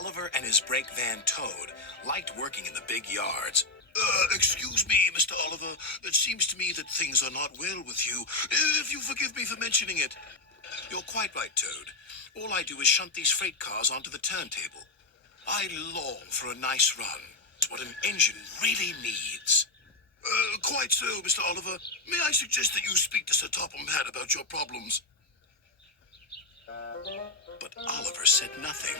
Oliver and his brake van Toad liked working in the big yards. Excuse me, Mr. Oliver. It seems to me that things are not well with you. If you forgive me for mentioning it. You're quite right, Toad. All I do is shunt these freight cars onto the turntable. I long for a nice run. It's what an engine really needs. Quite so, Mr. Oliver. May I suggest that you speak to Sir Topham Hatt about your problems? But Oliver said nothing.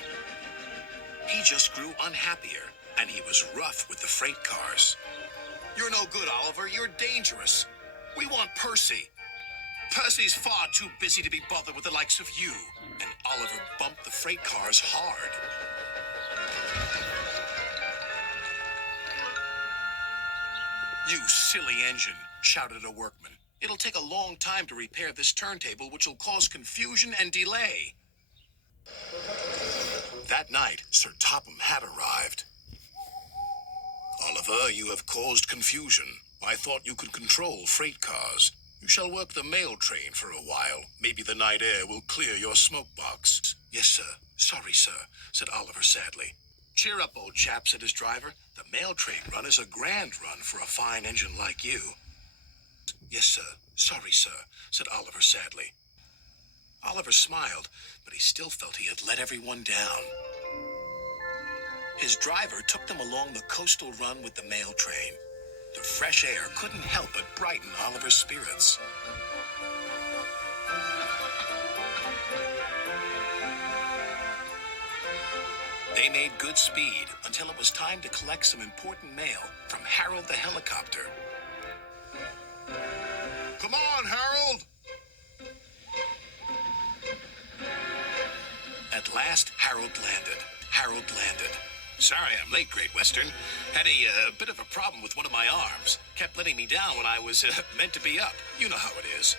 He just grew unhappier, and he was rough with the freight cars. You're no good, Oliver. You're dangerous. We want Percy. Percy's far too busy to be bothered with the likes of you. And Oliver bumped the freight cars hard. You silly engine, shouted a workman. It'll take a long time to repair this turntable, which will cause confusion and delay. That night, Sir Topham Hatt arrived. Oliver, you have caused confusion. I thought you could control freight cars. You shall work the mail train for a while. Maybe the night air will clear your smoke box. Yes, sir. Sorry, sir, said Oliver sadly. Cheer up, old chap, said his driver. The mail train run is a grand run for a fine engine like you. Yes, sir. Sorry, sir, said Oliver sadly. Oliver smiled, but he still felt he had let everyone down. His driver took them along the coastal run with the mail train. The fresh air couldn't help but brighten Oliver's spirits. They made good speed until it was time to collect some important mail from Harold the helicopter. Come on, Harold! At last, Harold landed. Sorry I'm late, Great Western. Had a bit of a problem with one of my arms. Kept letting me down when I was meant to be up. You know how it is.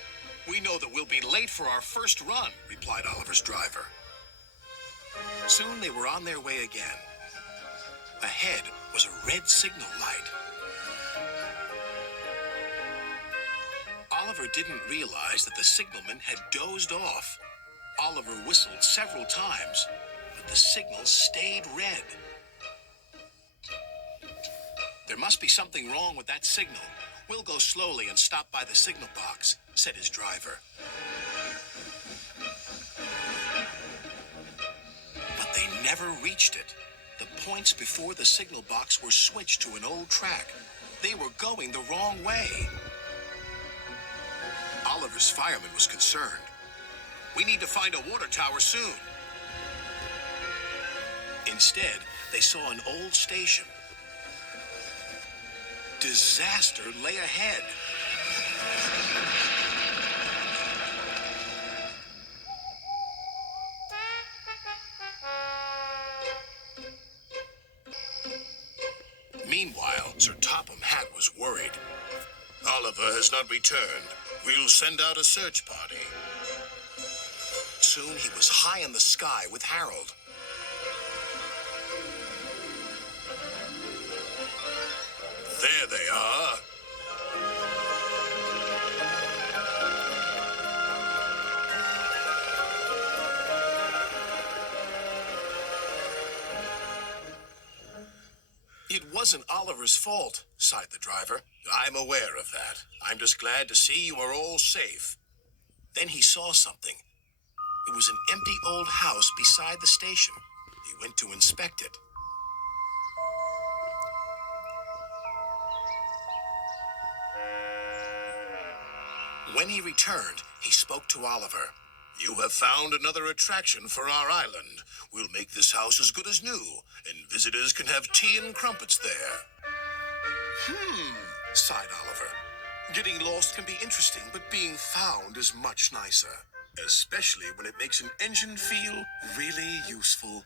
We know that we'll be late for our first run, replied Oliver's driver. Soon they were on their way again. Ahead was a red signal light. Oliver didn't realize that the signalman had dozed off. Oliver whistled several times, but the signal stayed red. There must be something wrong with that signal. We'll go slowly and stop by the signal box, said his driver. But they never reached it. The points before the signal box were switched to an old track. They were going the wrong way. Oliver's fireman was concerned. We need to find a water tower soon. Instead, they saw an old station. Disaster lay ahead. Meanwhile, Sir Topham Hatt was worried. Oliver has not returned. We'll send out a search party. Soon he was high in the sky with Harold. There they are. It wasn't Oliver's fault, sighed the driver. I'm aware of that. I'm just glad to see you are all safe. Then he saw something. It was an empty old house beside the station. He went to inspect it. When he returned, he spoke to Oliver. You have found another attraction for our island. We'll make this house as good as new, and visitors can have tea and crumpets there. Sighed Oliver. Getting lost can be interesting, but being found is much nicer. Especially when it makes an engine feel really useful.